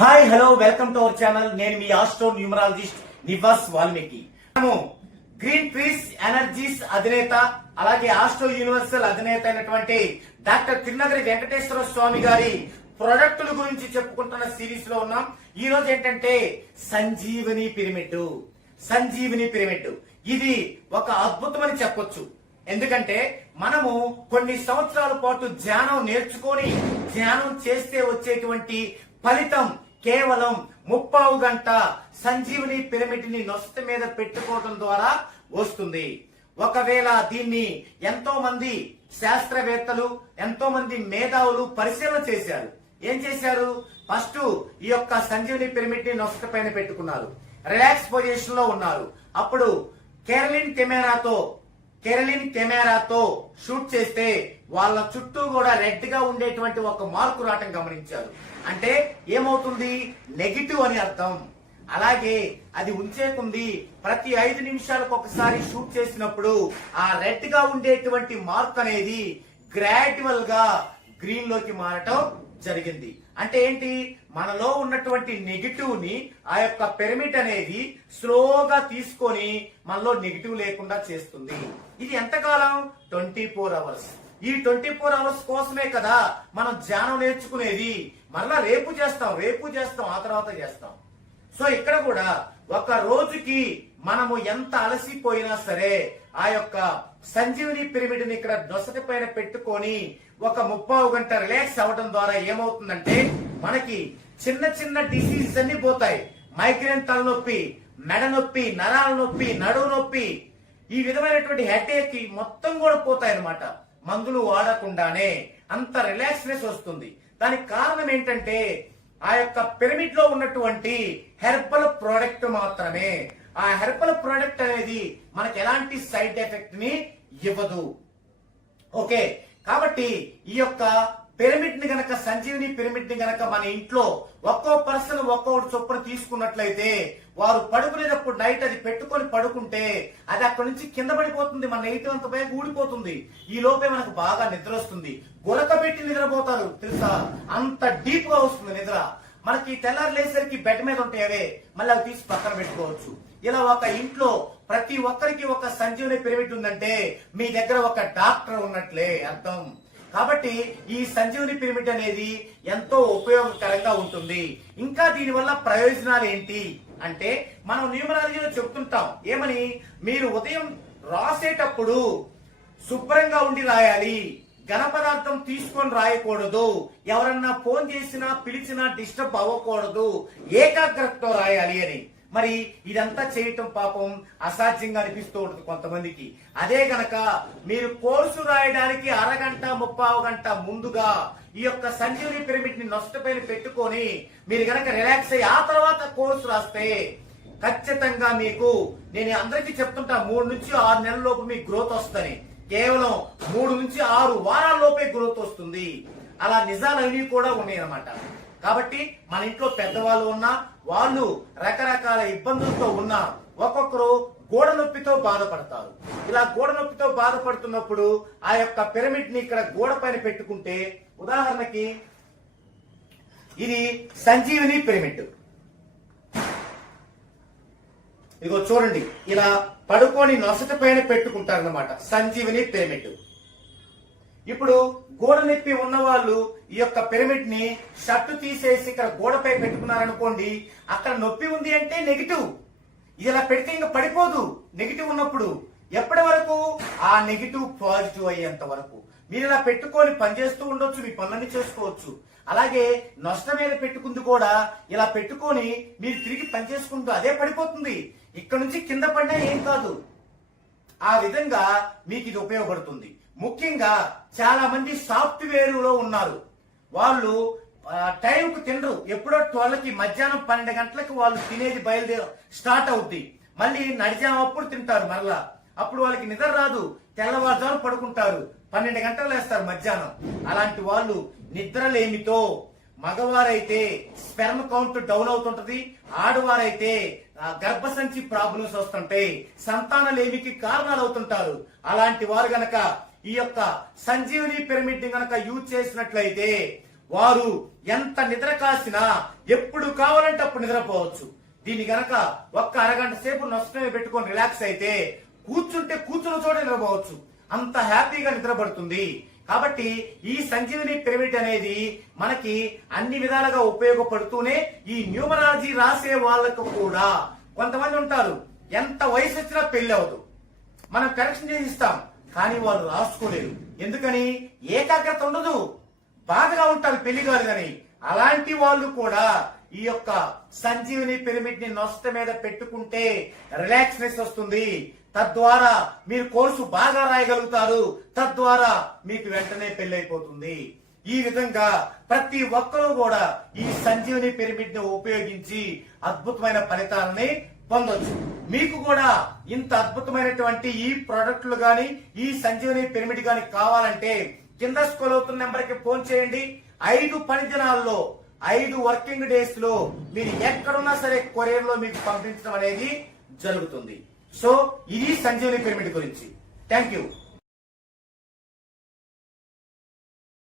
Hi hello welcome to our channel. నేను మీ astro numerologist Nivas Valmiki. మనము green trees energies అధినేత అలాగే ఆస్ట్రో యూనివర్సల్ అధినేత అయినటువంటి డాక్టర్ తిరునగరి వెంకటేశ్వర స్వామి గారి ప్రొడక్టుల గురించి చెప్పుకుంటున్న సిరీస్ లో ఉన్నాం. ఈ రోజు ఏంటంటే సంజీవని పిరమిడ్. ఇది ఒక అద్భుతమని చెప్పొచ్చు. ఎందుకంటే మనము కొన్ని సంవత్సరాల పాటు ధ్యానం నేర్చుకొని ధ్యానం చేస్తే వచ్చేటువంటి ఫలితం కేవలం 30 గంట సంజీవని పిరమిడ్ ని నొసటి మీద పెట్టుకోవడం ద్వారా వస్తుంది. ఒకవేళ దీన్ని ఎంతో మంది శాస్త్రవేత్తలు ఎంతో మంది మేధావులు పరిశీలన చేశారు. ఏం చేశారు? ఫస్ట్ ఈ యొక్క సంజీవని పిరమిడ్ ని నొసటి పైన పెట్టుకున్నారు, రిలాక్స్ పొజిషన్ లో ఉన్నారు. అప్పుడు కెరలిన్ కెమెరాతో షూట్ చేస్తే వాళ్ళ చుట్టూ కూడా రెడ్ గా ఉండేటువంటి ఒక మార్కు రావటం గమనించారు. అంటే ఏమవుతుంది? నెగిటివ్ అని అర్థం. అలాగే అది ఉంచేకుంది ప్రతి 5 నిమిషాలకు ఒకసారి షూట్ చేసినప్పుడు ఆ రెడ్ గా ఉండేటువంటి మార్క్ అనేది గ్రాడ్యువల్ గా గ్రీన్ లోకి మారటం జరిగింది. అంటే ఏంటి? మనలో ఉన్నటువంటి నెగిటివ్ ని ఆ యొక్క పిరమిడ్ అనేది స్లోగా తీసుకొని మనలో నెగిటివ్ లేకుండా చేస్తుంది. ఇది ఎంతకాలం? 24 అవర్స్. ఈ 24 అవర్స్ కోసమే కదా మనం ధ్యానం నేర్చుకునేది. మరలా రేపు చేస్తాం, ఆ తర్వాత చేస్తాం. సో ఇక్కడ కూడా ఒక రోజుకి మనము ఎంత అలసిపోయినా సరే ఆ యొక్క సంజీవని పిరమిడ్ ని ఇక్కడ నొసటి పైన పెట్టుకొని ఒక 30 గంట రిలాక్స్ అవ్వడం ద్వారా ఏమవుతుందంటే మనకి చిన్న చిన్న డిసీజ్ అన్ని పోతాయి. మైగ్రేన్ తలనొప్పి, మెడ నొప్పి, నరాల నొప్పి, నడువు నొప్పి, ఈ విధమైనటువంటి హెడేక్ మొత్తం కూడా పోతాయి అన్నమాట. మందులు వాడకుండానే అంత రిలాక్స్నెస్ వస్తుంది. దానికి కారణం ఏంటంటే ఆ యొక్క పిరమిడ్ లో ఉన్నటువంటి హెర్బల్ ప్రోడక్ట్ మాత్రమే. ఆ హెర్బల్ ప్రోడక్ట్ అనేది మనకి ఎలాంటి సైడ్ ఎఫెక్ట్ ని ఇవ్వదు. ఓకే, కాబట్టి ఈ యొక్క పిరమిడ్ ని గనక సంజీవని పిరమిడ్ ని గనక మన ఇంట్లో ఒక్కో పర్సన్ ఒక్కొక్కటి చొప్పున తీసుకున్నట్లయితే వారు పడుకునేటప్పుడు నైట్ అది పెట్టుకొని పడుకుంటే అది అక్కడి నుంచి కింద పడిపోతుంది. మన నైట్ అంత పైకి ఊడిపోతుంది. ఈ లోపే మనకు బాగా నిద్ర వస్తుంది. గురకబెట్టి నిద్రపోతారు తెలుసా, అంత డీప్ గా వస్తుంది నిద్ర. మనకి తెల్లారు లేసరికి బెడ్ మీద ఉంటాయి, అవే మళ్ళీ అవి తీసి పక్కన పెట్టుకోవచ్చు. ఇలా ఒక ఇంట్లో ప్రతి ఒక్కరికి ఒక సంజీవని పిరమిడ్ ఉందంటే మీ దగ్గర ఒక డాక్టర్ ఉన్నట్లే అర్థం. కాబట్టి ఈ సంజీవని పిరమిడ్ అనేది ఎంతో ఉపయోగకరంగా ఉంటుంది. ఇంకా దీనివల్ల ప్రయోజనాలు ఏంటి అంటే మనం న్యూమరాలజీలో చెప్తుంటాం ఏమని, మీరు ఉదయం రాసేటప్పుడు శుభ్రంగా ఉండి రాయాలి, ఘన పదార్థం తీసుకొని రాయకూడదు, ఎవరన్నా ఫోన్ చేసినా పిలిచినా డిస్టర్బ్ అవ్వకూడదు, ఏకాగ్రతతో రాయాలి అని. మరి ఇదంతా చేయటం పాపం అసాధ్యంగా అనిపిస్తూ ఉంటుంది కొంతమందికి. అదే గనక మీరు కోర్సు రాయడానికి అరగంట 30 గంట ముందుగా ఈ యొక్క సంజీవని పిరమిడ్ ని నొసటి పైన పెట్టుకొని మీరు గనక రిలాక్స్ అయ్యి ఆ తర్వాత కోర్సు రాస్తే ఖచ్చితంగా మీకు, నేను అందరికీ చెప్తుంటా, 3 నుంచి 6 నెలల లోపు మీకు గ్రోత్ వస్తుంది. కేవలం 3 నుంచి 6 వారాల లోపే గ్రోత్ వస్తుంది. అలా నిజాలు అవి కూడా ఉన్నాయి అన్నమాట. కాబట్టి మన ఇంట్లో పెద్దవాళ్ళు ఉన్నా, వాళ్ళు రకరకాల ఇబ్బందులతో ఉన్నా, ఒక్కొక్కరు గోడ నొప్పితో బాధపడతారు. ఇలా గోడ నొప్పితో బాధపడుతున్నప్పుడు ఆ యొక్క పిరమిడ్ ని ఇక్కడ గోడ పైన పెట్టుకుంటే, ఉదాహరణకి ఇది సంజీవని పిరమిడ్, ఇదిగో చూడండి, ఇలా పడుకొని నొసటి పైన పెట్టుకుంటారన్నమాట సంజీవని పిరమిడ్. ఇప్పుడు గోడ నొప్పి ఉన్న వాళ్ళు ఈ యొక్క పిరమిడ్ ని షర్టు తీసేసి ఇక్కడ గోడపై పెట్టుకున్నారనుకోండి, అక్కడ నొప్పి ఉంది అంటే నెగిటివ్. ఇలా పెడితే ఇంకా పడిపోదు నెగిటివ్ ఉన్నప్పుడు. ఎప్పటి వరకు? ఆ నెగిటివ్ పాజిటివ్ అయ్యేంత వరకు మీరు ఇలా పెట్టుకొని పనిచేస్తూ ఉండొచ్చు, మీ పనులన్నీ చేసుకోవచ్చు. అలాగే నష్టం మీద పెట్టుకుంది కూడా ఇలా పెట్టుకొని మీరు తిరిగి పనిచేసుకుంటూ అదే పడిపోతుంది. ఇక్కడ నుంచి కింద పడినా ఏం కాదు. ఆ విధంగా మీకు ఇది ఉపయోగపడుతుంది. ముఖ్యంగా చాలా మంది సాఫ్ట్వేర్ లో ఉన్నారు, వాళ్ళు టైంకు తినరు. ఎప్పుడో 12కి మధ్యాహ్నం 12 గంటలకు వాళ్ళు తినేది బయలుదేరి స్టార్ట్ అవుద్ది. మళ్ళీ నడిచాం అప్పుడు తింటారు, మరలా అప్పుడు వాళ్ళకి నిద్ర రాదు, తెల్లవారుజాము పడుకుంటారు, 12 గంటలు వేస్తారు మధ్యాహ్నం. అలాంటి వాళ్ళు నిద్రలేమితో, మగవారైతే స్పెర్మ్ కౌంట్ డౌన్ అవుతుంటది, ఆడవారైతే గర్భసంచి ప్రాబ్లమ్స్ వస్తుంటాయి, సంతానలేమికి కారణాలు అవుతుంటారు. అలాంటి వారు గనక ఈ యొక్క సంజీవని పిరమిడ్ ని గనక యూజ్ చేసినట్లయితే వారు ఎంత నిద్ర కాసినా ఎప్పుడు కావాలంటే అప్పుడు నిద్రపోవచ్చు. దీని గనక ఒక్క అరగంట సేపు నష్టమే పెట్టుకొని రిలాక్స్ అయితే కూర్చుంటే కూర్చున్న చోట నిద్రపోవచ్చు, అంత హ్యాపీగా నిద్రపడుతుంది. కాబట్టి ఈ సంజీవని పిరమిడ్ అనేది మనకి అన్ని విధాలుగా ఉపయోగపడుతూనే ఈ న్యూమరాలజీ రాసే వాళ్ళకు కూడా కొంతమంది ఉంటారు, ఎంత వయసు వచ్చినా పెళ్లి అవ్వదు, మనం కరెక్షన్ చేసి ఇస్తాం కానీ వాళ్ళు రాసుకోలేరు. ఎందుకని? ఏకాగ్రత ఉండదు, బాధగా ఉంటారు పెళ్లి కాలేదని. అలాంటి వాళ్ళు కూడా ఈ యొక్క సంజీవని పిరమిడ్ ని నొస్త మీద పెట్టుకుంటే రిలాక్స్నెస్ వస్తుంది. తద్వారా మీరు కోర్సు బాగా రాయగలుగుతారు, తద్వారా మీకు వెంటనే పెళ్లైపోతుంది. ఈ విధంగా ప్రతి ఒక్కరూ కూడా ఈ సంజీవని పిరమిడ్ ని ఉపయోగించి అద్భుతమైన ఫలితాలని పొందొచ్చు. మీకు కూడా ఇంత అద్భుతమైనటువంటి ఈ ప్రొడక్ట్లు గాని ఈ సంజీవని పిరమిడ్ గాని కావాలంటే కింద స్క్రోల్ అవుతున్న నెంబర్ కి ఫోన్ చేయండి. 5 పని దినాల్లో 5 వర్కింగ్ డేస్ లో మీరు ఎక్కడున్నా సరే కొరియర్ లో మీకు పంపించడం అనేది జరుగుతుంది. సో ఇది సంజీవని పిరమిడ్ గురించి. Thank you.